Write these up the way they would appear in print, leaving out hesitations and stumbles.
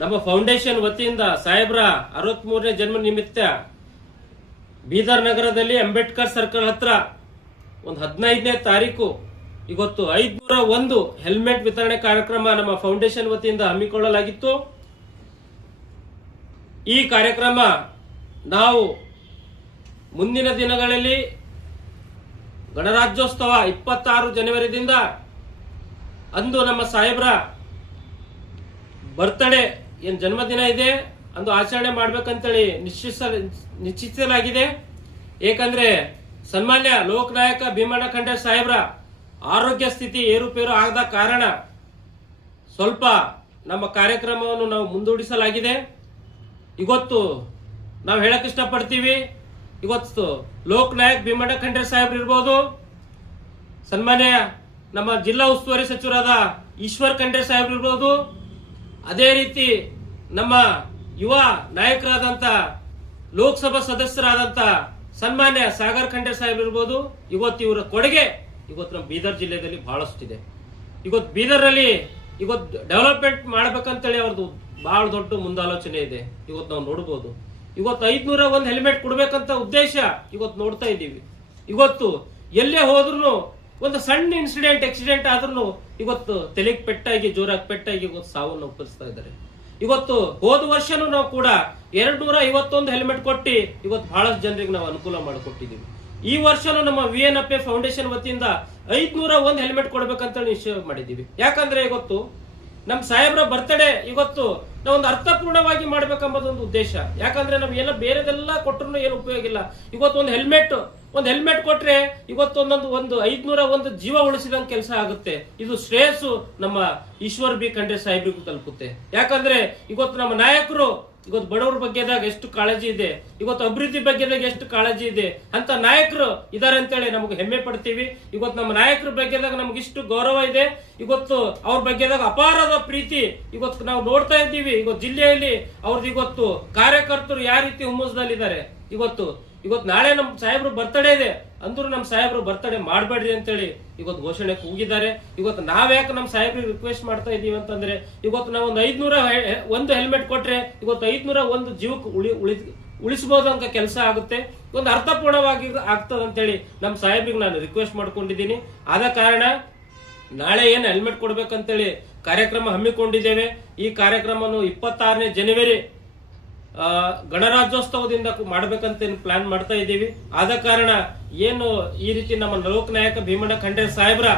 ನಮ್ಮ ಫೌಂಡೇಶನ್ ವತಿಯಿಂದ ಸಾಹೇಬ್ರ 63ನೇ ಜನ್ಮ ನಿಮಿತ್ತ ಬೀದರ್ ನಗರದಲ್ಲಿ ಅಂಬೇಡ್ಕರ್ ಸರ್ಕಲ್ ಹತ್ರ ಒಂದು 15ನೇ ತಾರೀಕು ಇವತ್ತು 501 ಹೆಲ್ಮೆಟ್ ವಿತರಣೆ ಕಾರ್ಯಕ್ರಮ ನಮ್ಮ ಫೌಂಡೇಶನ್ ವತಿಯಿಂದ ಹಮ್ಮಿಕೊಳ್ಳಲಾಗಿತ್ತು. ಈ ಕಾರ್ಯಕ್ರಮ ನಾವು ಮುಂದಿನ ದಿನಗಳಲ್ಲಿ ಗಣರಾಜ್ಯೋತ್ಸವ 26 ಜನವರಿದಿಂದ ಅಂದು ನಮ್ಮ ಸಾಹೇಬ್ರ ಬರ್ತ್ಡೇ ಏನ್ ಜನ್ಮದಿನ ಇದೆ ಅಂದು ಆಚರಣೆ ಮಾಡ್ಬೇಕಂತೇಳಿ ನಿಶ್ಚಯಿಸಲಾಗಿದೆ. ಏಕೆಂದ್ರೆ ಸನ್ಮಾನ್ಯ ಲೋಕನಾಯಕ ಭೀಮಣ್ಣ ಖಂಡ್ರೆ ಸಾಹೇಬ್ರ ಆರೋಗ್ಯ ಸ್ಥಿತಿ ಏರುಪೇರು ಆಗದ ಕಾರಣ ಸ್ವಲ್ಪ ನಮ್ಮ ಕಾರ್ಯಕ್ರಮವನ್ನು ನಾವು ಮುಂದೂಡಿಸಲಾಗಿದೆ. ಇವತ್ತು ನಾವು ಹೇಳಕ್ ಇಷ್ಟಪಡ್ತೀವಿ, ಇವತ್ತು ಲೋಕನಾಯಕ್ ಭೀಮಣ್ಣ ಖಂಡ್ರೆ ಸಾಹೇಬ್ರು ಇರ್ಬೋದು, ಸನ್ಮಾನ್ಯ ನಮ್ಮ ಜಿಲ್ಲಾ ಉಸ್ತುವಾರಿ ಸಚಿವರಾದ ಈಶ್ವರ್ ಖಂಡ್ರೆ ಸಾಹೇಬ್ರು ಇರ್ಬೋದು, ಅದೇ ರೀತಿ ನಮ್ಮ ಯುವ ನಾಯಕರಾದಂತ ಲೋಕಸಭಾ ಸದಸ್ಯರಾದಂತ ಸನ್ಮಾನ್ಯ ಸಾಗರ್ ಖಂಡ್ರೆ ಸಾಹೇಬ್ರು ಇರ್ಬೋದು. ಇವತ್ತು ಇವರ ಕೊಡುಗೆ ಇವತ್ತು ನಮ್ಮ ಬೀದರ್ ಜಿಲ್ಲೆಯಲ್ಲಿ ಬಹಳಷ್ಟಿದೆ. ಇವತ್ತು ಬೀದರ್ ನಲ್ಲಿ ಇವತ್ತು ಡೆವಲಪ್ಮೆಂಟ್ ಮಾಡ್ಬೇಕಂತೇಳಿ ಅವ್ರದ್ದು ಬಹಳ ದೊಡ್ಡ ಮುಂದಾಲೋಚನೆ ಇದೆ. ಇವತ್ತು ನಾವು ನೋಡಬಹುದು, ಇವತ್ತು 501 ಹೆಲ್ಮೆಟ್ ಕೊಡ್ಬೇಕಂತ ಉದ್ದೇಶ ಇವತ್ತು ನೋಡ್ತಾ ಇದ್ದೀವಿ. ಇವತ್ತು ಎಲ್ಲೇ ಹೋದ್ರು ಒಂದು ಸಣ್ಣ ಆಕ್ಸಿಡೆಂಟ್ ಆದ್ರೂ ಇವತ್ತು ತಲೆಗೆ ಪೆಟ್ಟಾಗಿ ಜೋರಾಗಿ ಪೆಟ್ಟಾಗಿ ಇವತ್ತು ಸಾವನ್ನು ಒಪ್ಪಿಸ್ತಾ ಇದ್ದಾರೆ. ಇವತ್ತು ಹೋದ ವರ್ಷನೂ ನಾವು ಕೂಡ 251 ಹೆಲ್ಮೆಟ್ ಕೊಟ್ಟು ಇವತ್ತು ಬಹಳಷ್ಟು ಜನರಿಗೆ ನಾವು ಅನುಕೂಲ ಮಾಡಿಕೊಟ್ಟಿದ್ದೀವಿ. ಈ ವರ್ಷನೂ ನಮ್ಮ VNFA ಫೌಂಡೇಶನ್ ವತಿಯಿಂದ 501 ಹೆಲ್ಮೆಟ್ ಕೊಡ್ಬೇಕಂತ ನಿಶ್ಚಯ ಮಾಡಿದ್ದೀವಿ. ಯಾಕಂದ್ರೆ ಇವತ್ತು ನಮ್ಮ ಸಾಹೇಬ್ರ ಬರ್ತ್ಡೇ ಇವತ್ತು ನಾವು ಒಂದು ಅರ್ಥಪೂರ್ಣವಾಗಿ ಮಾಡ್ಬೇಕಂಬುದೊಂದು ಉದ್ದೇಶ. ಯಾಕಂದ್ರೆ ನಾವು ಎಲ್ಲ ಬೇರೆದೆಲ್ಲ ಕೊಟ್ಟರು ಏನು ಉಪಯೋಗ ಇಲ್ಲ. ಇವತ್ತು ಒಂದು ಹೆಲ್ಮೆಟ್ ಕೊಟ್ರೆ ಇವತ್ತು ಒಂದು 501 ಜೀವ ಉಳಿಸಿದಂತ ಕೆಲಸ ಆಗುತ್ತೆ. ಇದು ಶ್ರೇಯಸ್ಸು ನಮ್ಮ ಈಶ್ವರ್ ಬಿ ಖಂಡ್ರೆ ಸಾಹೇಬ್ರಿಗೂ ತಲುಪುತ್ತೆ. ಯಾಕಂದ್ರೆ ಇವತ್ತು ನಮ್ಮ ನಾಯಕರು ಇವತ್ತು ಬಡವರ ಬಗ್ಗೆದಾಗ ಎಷ್ಟು ಕಾಳಜಿ ಇದೆ, ಇವತ್ತು ಅಭಿವೃದ್ಧಿ ಬಗ್ಗೆದಾಗ ಎಷ್ಟು ಕಾಳಜಿ ಇದೆ ಅಂತ ನಾಯಕರು ಇದಾರೆ ಅಂತೇಳಿ ನಮಗೆ ಹೆಮ್ಮೆ ಪಡ್ತೀವಿ. ಇವತ್ತು ನಮ್ಮ ನಾಯಕರ ಬಗ್ಗೆದಾಗ ನಮ್ಗೆ ಇಷ್ಟು ಗೌರವ ಇದೆ. ಇವತ್ತು ಅವ್ರ ಬಗ್ಗೆದಾಗ ಅಪಾರದ ಪ್ರೀತಿ ಇವತ್ತು ನಾವು ನೋಡ್ತಾ ಇದ್ದೀವಿ. ಇವತ್ತು ಜಿಲ್ಲೆಯಲ್ಲಿ ಅವ್ರದ್ದು ಇವತ್ತು ಕಾರ್ಯಕರ್ತರು ಯಾವ ರೀತಿ ಹುಮ್ಮಸ್ದಲ್ಲಿದ್ದಾರೆ. ಇವತ್ತು ನಾಳೆ ನಮ್ಮ ಸಾಹೇಬ್ರು ಬರ್ತ್ಡೇ ಇದೆ ಅಂದ್ರೂ ನಮ್ಮ ಸಾಹೇಬ್ರು ಬರ್ತ್ಡೇ ಮಾಡಬೇಡ್ರಿ ಅಂತೇಳಿ ಇವತ್ತು ಘೋಷಣೆ ಕೂಗಿದ್ದಾರೆ. ಇವತ್ತು ನಾವ್ಯಾಕೆ ನಮ್ಮ ಸಾಹೇಬ್ರಿಗೆ ರಿಕ್ವೆಸ್ಟ್ ಮಾಡ್ತಾ ಇದೀವಿ ಅಂತಂದ್ರೆ ಇವತ್ತು ನಾವು ಒಂದು 501 ಹೆಲ್ಮೆಟ್ ಕೊಟ್ರೆ ಇವತ್ತು 501 ಜೀವಕ್ಕೆ ಉಳಿಸಬಹುದು ಅಂತ ಕೆಲಸ ಆಗುತ್ತೆ. ಒಂದು ಅರ್ಥಪೂರ್ಣವಾಗಿ ಆಗ್ತದ ಅಂತೇಳಿ ನಮ್ಮ ಸಾಹೇಬ್ರಿಗೆ ನಾನು ರಿಕ್ವೆಸ್ಟ್ ಮಾಡ್ಕೊಂಡಿದ್ದೀನಿ. ಆದ ಕಾರಣ ನಾಳೆ ಏನು ಹೆಲ್ಮೆಟ್ ಕೊಡ್ಬೇಕಂತೇಳಿ ಕಾರ್ಯಕ್ರಮ ಹಮ್ಮಿಕೊಂಡಿದ್ದೇವೆ. ಈ ಕಾರ್ಯಕ್ರಮವನ್ನು 26ನೇ ಜನವರಿ ಗಣರಾಜ್ಯೋತ್ಸವದಿಂದ ಮಾಡಬೇಕಂತ ಪ್ಲಾನ್ ಮಾಡ್ತಾ ಇದ್ದೀವಿ. ಆದ ಕಾರಣ ಏನು ಈ ರೀತಿ ನಮ್ಮ ಲೋಕನಾಯಕ ಭೀಮಣ್ಣ ಖಂಡ್ರೆ ಸಾಹೇಬ್ರ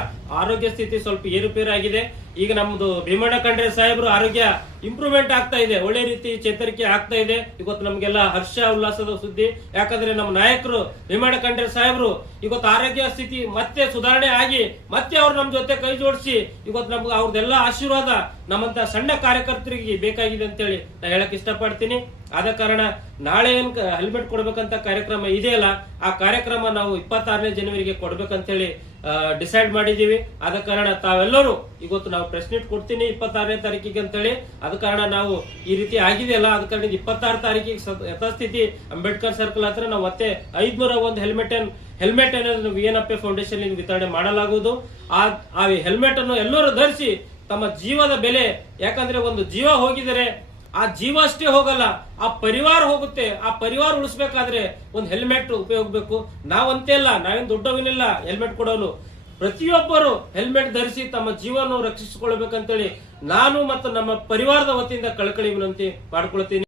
ಆರೋಗ್ಯ ಸ್ಥಿತಿ ಸ್ವಲ್ಪ ಏರುಪೇರಾಗಿದೆ. ಈಗ ನಮ್ದು ಭೀಮಣ್ಣ ಖಂಡ್ರೆ ಸಾಹೇಬ್ರ ಆರೋಗ್ಯ ಇಂಪ್ರೂವ್ಮೆಂಟ್ ಆಗ್ತಾ ಇದೆ, ಒಳ್ಳೆ ರೀತಿ ಚೇತರಿಕೆ ಆಗ್ತಾ ಇದೆ. ಇವತ್ತು ನಮ್ಗೆಲ್ಲ ಹರ್ಷ ಉಲ್ಲಾಸದ ಸುದ್ದಿ. ಯಾಕಂದ್ರೆ ನಮ್ಮ ನಾಯಕರು ಭೀಮಣ್ಣ ಖಂಡ್ರೆ ಸಾಹೇಬ್ರು ಇವತ್ತು ಆರೋಗ್ಯ ಸ್ಥಿತಿ ಮತ್ತೆ ಸುಧಾರಣೆ ಆಗಿ ಮತ್ತೆ ಅವ್ರು ನಮ್ ಜೊತೆ ಕೈ ಜೋಡಿಸಿ ಇವತ್ತು ನಮ್ಗೆ ಅವ್ರದ್ದೆಲ್ಲ ಆಶೀರ್ವಾದ ನಮ್ಮಂತ ಸಣ್ಣ ಕಾರ್ಯಕರ್ತರಿಗೆ ಬೇಕಾಗಿದೆ ಅಂತೇಳಿ ನಾ ಹೇಳಕ್ ಇಷ್ಟಪಡ್ತೀನಿ. ಆದ ಕಾರಣ ನಾಳೆ ಏನ್ ಹೆಲ್ಮೆಟ್ ಕೊಡ್ಬೇಕಂತ ಕಾರ್ಯಕ್ರಮ ಇದೆಯಲ್ಲ, ಆ ಕಾರ್ಯಕ್ರಮ ನಾವು 26ನೇ ಜನವರಿಗೆ ಕೊಡ್ಬೇಕಂತ ಹೇಳಿ ಡಿಸೈಡ್ ಮಾಡಿದೀವಿ. ಆದ ಕಾರಣ ತಾವೆಲ್ಲರೂ ಇವತ್ತು ನಾವು ಪ್ರೆಸ್ ಮೀಟ್ ಕೊಡ್ತೀನಿ 26ನೇ ತಾರೀಕಿಗೆ ಅಂತೇಳಿ. ಆದ ಕಾರಣ ನಾವು ಈ ರೀತಿ ಆಗಿದೆಯಲ್ಲ, ಆದ ಕಾರಣ 26 ತಾರೀಕಿಗೆ ಯಥಾಸ್ಥಿತಿ ಅಂಬೇಡ್ಕರ್ ಸರ್ಕಲ್ ಹತ್ರ ನಾವು ಮತ್ತೆ 501 ಹೆಲ್ಮೆಟ್ ಅನ್ನೋದನ್ನು VNFA ಫೌಂಡೇಶನ್ ವಿತರಣೆ ಮಾಡಲಾಗುವುದು. ಆ ಹೆಲ್ಮೆಟ್ ಅನ್ನು ಎಲ್ಲರೂ ಧರಿಸಿ ತಮ್ಮ ಜೀವದ ಬೆಲೆ, ಯಾಕಂದ್ರೆ ಒಂದು ಜೀವ ಹೋಗಿದರೆ ಆ ಜೀವ ಅಷ್ಟೇ ಹೋಗಲ್ಲ, ಆ ಪರಿವಾರ ಹೋಗುತ್ತೆ. ಆ ಪರಿವಾರ ಉಳಿಸ್ಬೇಕಾದ್ರೆ ಒಂದು ಹೆಲ್ಮೆಟ್ ಉಪಯೋಗ ಬೇಕು. ನಾವಂತೆ ಅಲ್ಲ, ನಾವೇನು ದೊಡ್ಡವನಿಲ್ಲ ಹೆಲ್ಮೆಟ್ ಕೊಡೋನು. ಪ್ರತಿಯೊಬ್ಬರು ಹೆಲ್ಮೆಟ್ ಧರಿಸಿ ತಮ್ಮ ಜೀವನ ರಕ್ಷಿಸಿಕೊಳ್ಬೇಕಂತೇಳಿ ನಾನು ಮತ್ತು ನಮ್ಮ ಪರಿವಾರದ ವತಿಯಿಂದ ಕಳಕಳಿ ವಿನಂತಿ ಮಾಡ್ಕೊಳ್ತೀನಿ.